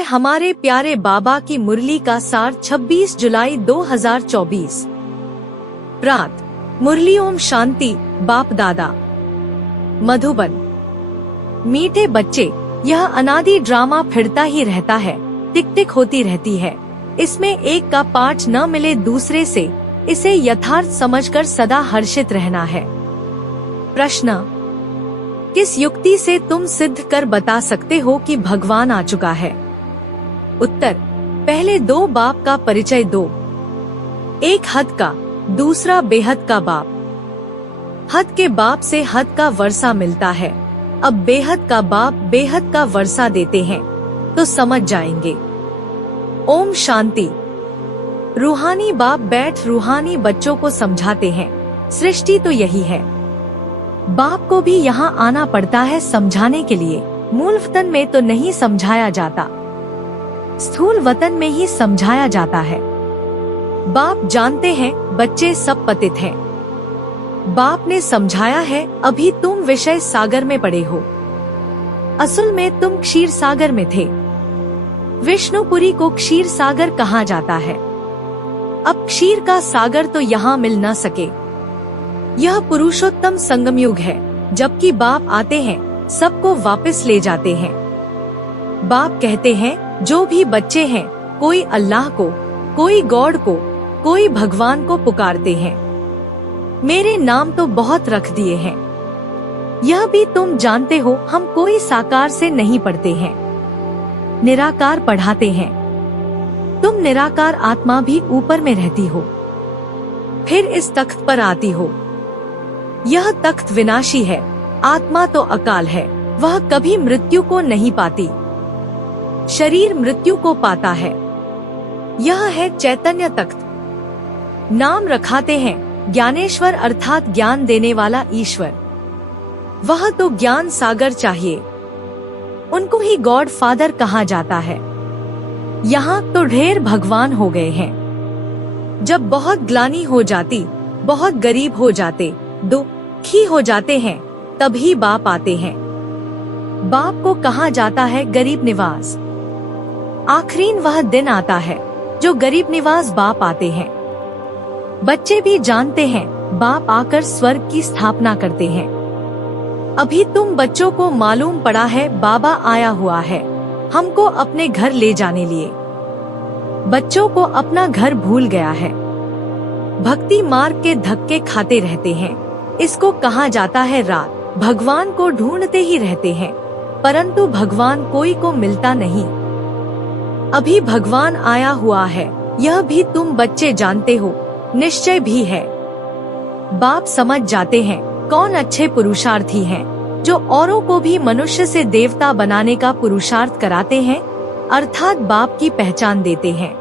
है हमारे प्यारे बाबा की मुरली का सार 26 जुलाई 2024। प्रात मुरली। ओम शांति। बाप दादा मधुबन। मीठे बच्चे, यह अनादि ड्रामा फिरता ही रहता है, टिक टिक होती रहती है। इसमें एक का पाठ न मिले दूसरे से, इसे यथार्थ समझकर सदा हर्षित रहना है। प्रश्न: किस युक्ति से तुम सिद्ध कर बता सकते हो कि भगवान आ चुका है? उत्तर: पहले दो बाप का परिचय दो। एक हद का, दूसरा बेहद का बाप। हद के बाप से हद का वर्षा मिलता है। अब बेहद का बाप बेहद का वर्षा देते हैं, तो समझ जाएंगे। ओम शांति। रूहानी बाप बैठ रूहानी बच्चों को समझाते हैं। सृष्टि तो यही है। बाप को भी यहाँ आना पड़ता है समझाने के लिए। मूल वतन में तो नहीं समझाया जाता, स्थूल वतन में ही समझाया जाता है। बाप जानते हैं बच्चे सब पतित हैं। बाप ने समझाया है, अभी तुम विषय सागर में पड़े हो, असल में तुम क्षीर सागर में थे। विष्णुपुरी को क्षीर सागर कहा जाता है। अब क्षीर का सागर तो यहाँ मिल न सके। यह पुरुषोत्तम संगम युग है, जबकि बाप आते हैं सबको वापस ले जाते हैं। बाप कहते हैं जो भी बच्चे हैं, कोई अल्लाह को, कोई गॉड को, कोई भगवान को पुकारते हैं, मेरे नाम तो बहुत रख दिए हैं। यह भी तुम जानते हो, हम कोई साकार से नहीं पढ़ते हैं, निराकार पढ़ाते हैं। तुम निराकार आत्मा भी ऊपर में रहती हो, फिर इस तख्त पर आती हो। यह तख्त विनाशी है, आत्मा तो अकाल है, वह कभी मृत्यु को नहीं पाती। शरीर मृत्यु को पाता है। यह है चैतन्य तख्त। नाम रखाते हैं ज्ञानेश्वर, अर्थात ज्ञान देने वाला ईश्वर। वह तो ज्ञान सागर चाहिए, उनको ही गॉड फादर कहा जाता है। यहाँ तो ढेर भगवान हो गए हैं। जब बहुत ग्लानि हो जाती, बहुत गरीब हो जाते, दुखी हो जाते हैं, तभी बाप आते हैं। बाप को कहा जाता है गरीब निवास। आखिरीन वह दिन आता है जो गरीब निवास बाप आते हैं। बच्चे भी जानते हैं बाप आकर स्वर्ग की स्थापना करते हैं। अभी तुम बच्चों को मालूम पड़ा है बाबा आया हुआ है हमको अपने घर ले जाने लिए। बच्चों को अपना घर भूल गया है। भक्ति मार्ग के धक्के खाते रहते हैं। इसको कहा जाता है रात। भगवान को ढूंढते ही रहते हैं, परंतु भगवान कोई को मिलता नहीं। अभी भगवान आया हुआ है, यह भी तुम बच्चे जानते हो, निश्चय भी है। बाप समझ जाते हैं कौन अच्छे पुरुषार्थी हैं, जो औरों को भी मनुष्य से देवता बनाने का पुरुषार्थ कराते हैं, अर्थात बाप की पहचान देते हैं।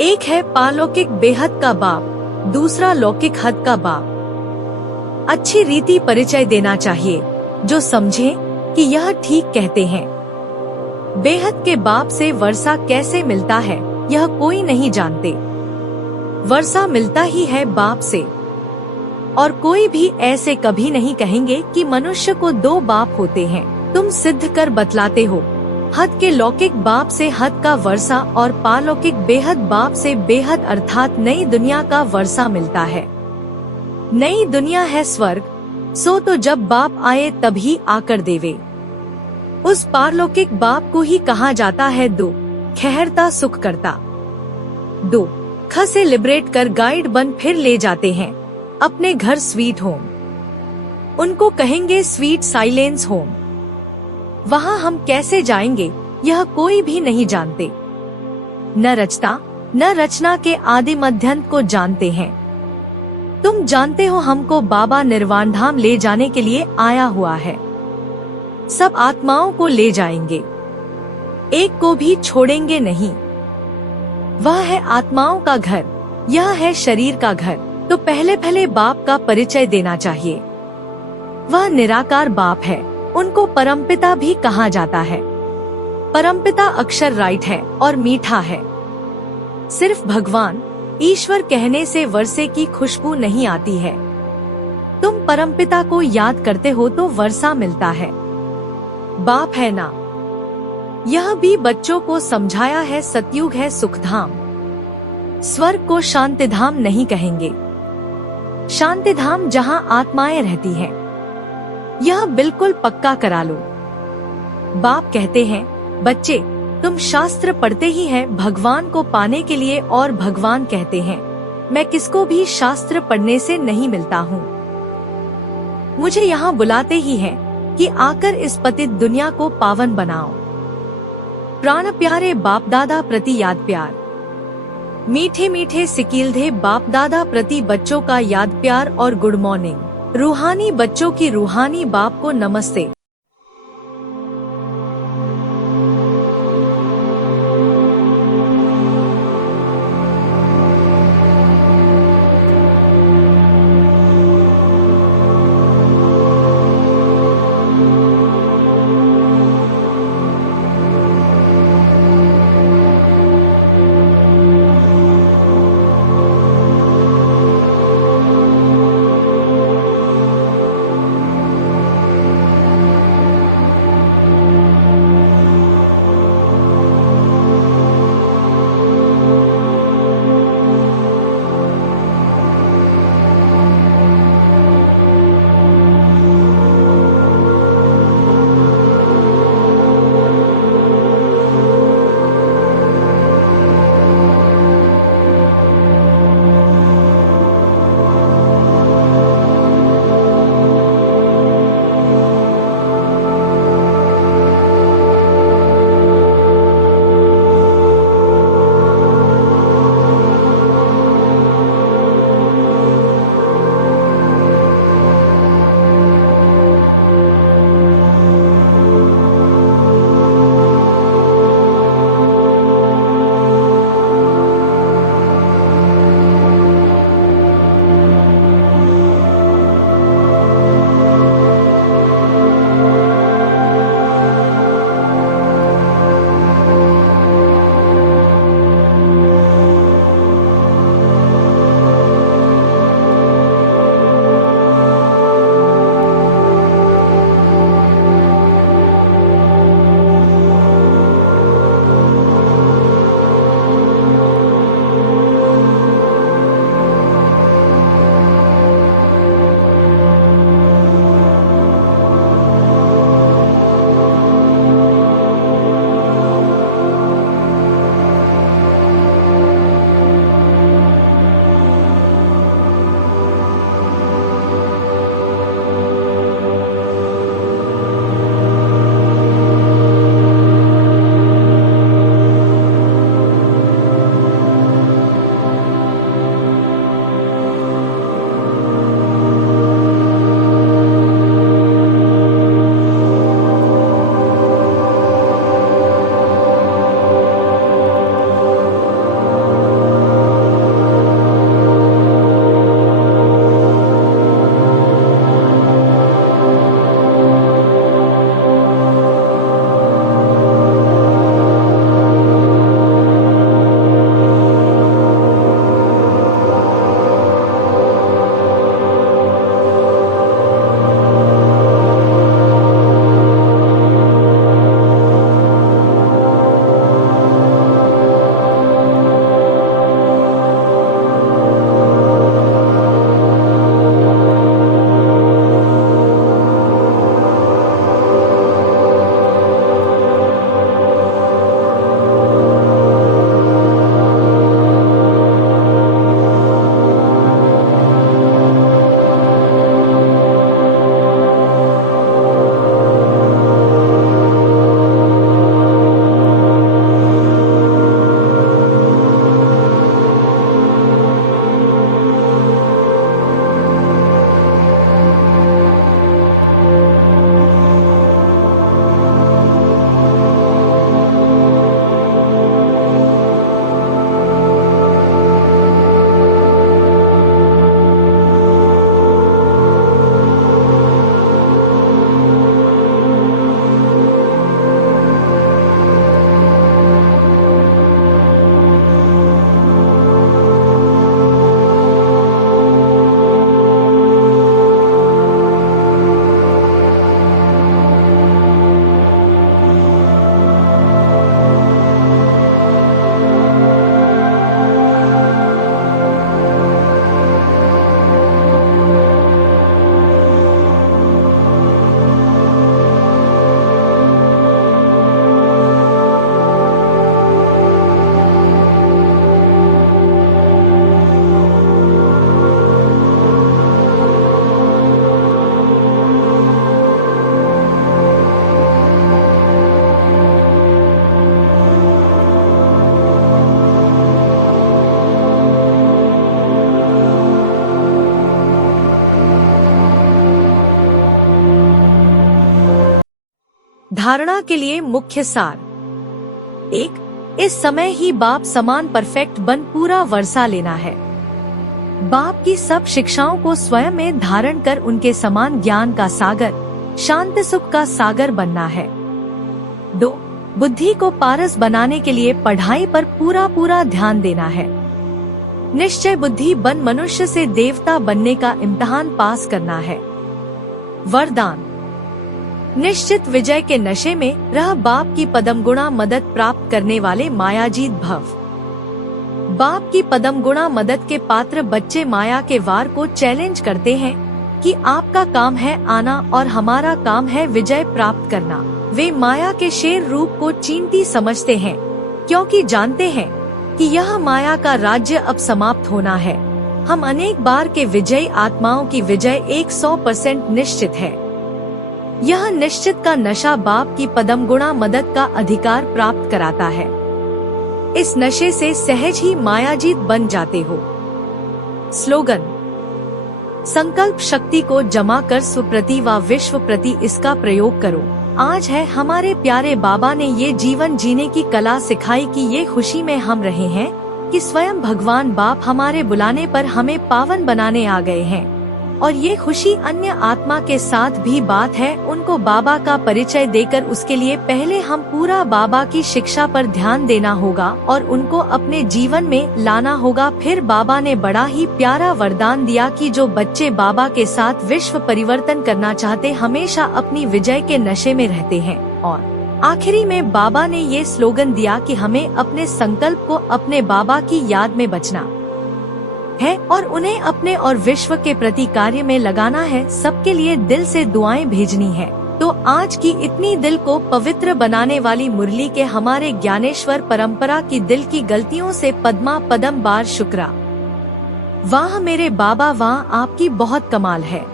एक है पारलौकिक बेहद का बाप, दूसरा लौकिक हद का बाप। अच्छी रीति परिचय देना चाहिए, जो समझे कि यह ठीक कहते हैं। बेहद के बाप से वर्षा कैसे मिलता है, यह कोई नहीं जानते। वर्षा मिलता ही है बाप से, और कोई भी ऐसे कभी नहीं कहेंगे कि मनुष्य को दो बाप होते हैं। तुम सिद्ध कर बतलाते हो, हद के लौकिक बाप से हद का वर्षा और पारलौकिक बेहद बाप से बेहद अर्थात नई दुनिया का वर्षा मिलता है। नई दुनिया है स्वर्ग, सो तो जब बाप आए तभी आकर देवे। उस पारलौकिक बाप को ही कहा जाता है दो खहरता सुख करता। दो ख से लिबरेट कर गाइड बन फिर ले जाते हैं अपने घर स्वीट होम। उनको कहेंगे स्वीट साइलेंस होम। वहाँ हम कैसे जाएंगे, यह कोई भी नहीं जानते। न रचता न रचना के आदि मध्यंत को जानते हैं। तुम जानते हो हमको बाबा निर्वाण धाम ले जाने के लिए आया हुआ है। सब आत्माओं को ले जाएंगे, एक को भी छोड़ेंगे नहीं। वह है आत्माओं का घर, यह है शरीर का घर। तो पहले बाप का परिचय देना चाहिए। वह निराकार बाप है, उनको परमपिता भी कहा जाता है। परमपिता अक्षर राइट है और मीठा है। सिर्फ भगवान ईश्वर कहने से वर्षे की खुशबू नहीं आती है। तुम परमपिता को याद करते हो तो वर्षा मिलता है। बाप है ना, यह भी बच्चों को समझाया है सतयुग है सुखधाम। स्वर्ग को शांतिधाम नहीं कहेंगे। शांतिधाम जहां आत्माएं रहती हैं। यह बिल्कुल पक्का करा लो। बाप कहते हैं, बच्चे तुम शास्त्र पढ़ते ही हैं भगवान को पाने के लिए, और भगवान कहते हैं मैं किसको भी शास्त्र पढ़ने से नहीं मिलता हूँ। मुझे यहाँ बुलाते ही हैं कि आकर इस पतित दुनिया को पावन बनाओ। प्राण प्यारे बाप दादा प्रति याद प्यार। मीठे मीठे सिकीलधे बाप दादा प्रति बच्चों का याद प्यार और गुड मॉर्निंग। रूहानी बच्चों की रूहानी बाप को नमस्ते। धारणा के लिए मुख्य सार। 1. इस समय ही बाप समान परफेक्ट बन पूरा वर्षा लेना है। बाप की सब शिक्षाओं को स्वयं में धारण कर उनके समान ज्ञान का सागर, शांति सुख का सागर बनना है। 2. बुद्धि को पारस बनाने के लिए पढ़ाई पर पूरा ध्यान देना है। निश्चय बुद्धि बन मनुष्य से देवता बनने का इम्तिहान पास करना है। वरदान। निश्चित विजय के नशे में रह बाप की पदम गुणा मदद प्राप्त करने वाले मायाजीत भव। बाप की पदम गुणा मदद के पात्र बच्चे माया के वार को चैलेंज करते हैं कि आपका काम है आना और हमारा काम है विजय प्राप्त करना। वे माया के शेर रूप को चींटी समझते हैं, क्योंकि जानते हैं कि यह माया का राज्य अब समाप्त होना है। हम अनेक बार के विजयी आत्माओं की विजय 100% निश्चित है। यह निश्चित का नशा बाप की पदम गुणा मदद का अधिकार प्राप्त कराता है। इस नशे से सहज ही मायाजीत बन जाते हो। स्लोगन। संकल्प शक्ति को जमा कर सुप्रति व विश्व प्रति इसका प्रयोग करो। आज है हमारे प्यारे बाबा ने ये जीवन जीने की कला सिखाई कि ये खुशी में हम रहे हैं कि स्वयं भगवान बाप हमारे बुलाने पर हमें पावन बनाने आ गए हैं। और ये खुशी अन्य आत्मा के साथ भी बात है, उनको बाबा का परिचय देकर उसके लिए पहले हम पूरा बाबा की शिक्षा पर ध्यान देना होगा और उनको अपने जीवन में लाना होगा। फिर बाबा ने बड़ा ही प्यारा वरदान दिया कि जो बच्चे बाबा के साथ विश्व परिवर्तन करना चाहते हमेशा अपनी विजय के नशे में रहते हैं। और आखिरी में बाबा ने ये स्लोगन दिया कि हमें अपने संकल्प को अपने बाबा की याद में बचना है और उन्हें अपने और विश्व के प्रति कार्य में लगाना है। सबके लिए दिल से दुआएं भेजनी है। तो आज की इतनी दिल को पवित्र बनाने वाली मुरली के हमारे ज्ञानेश्वर परंपरा की दिल की गलतियों से पद्मा पदम बार शुक्रा। वाह मेरे बाबा वाह, आपकी बहुत कमाल है।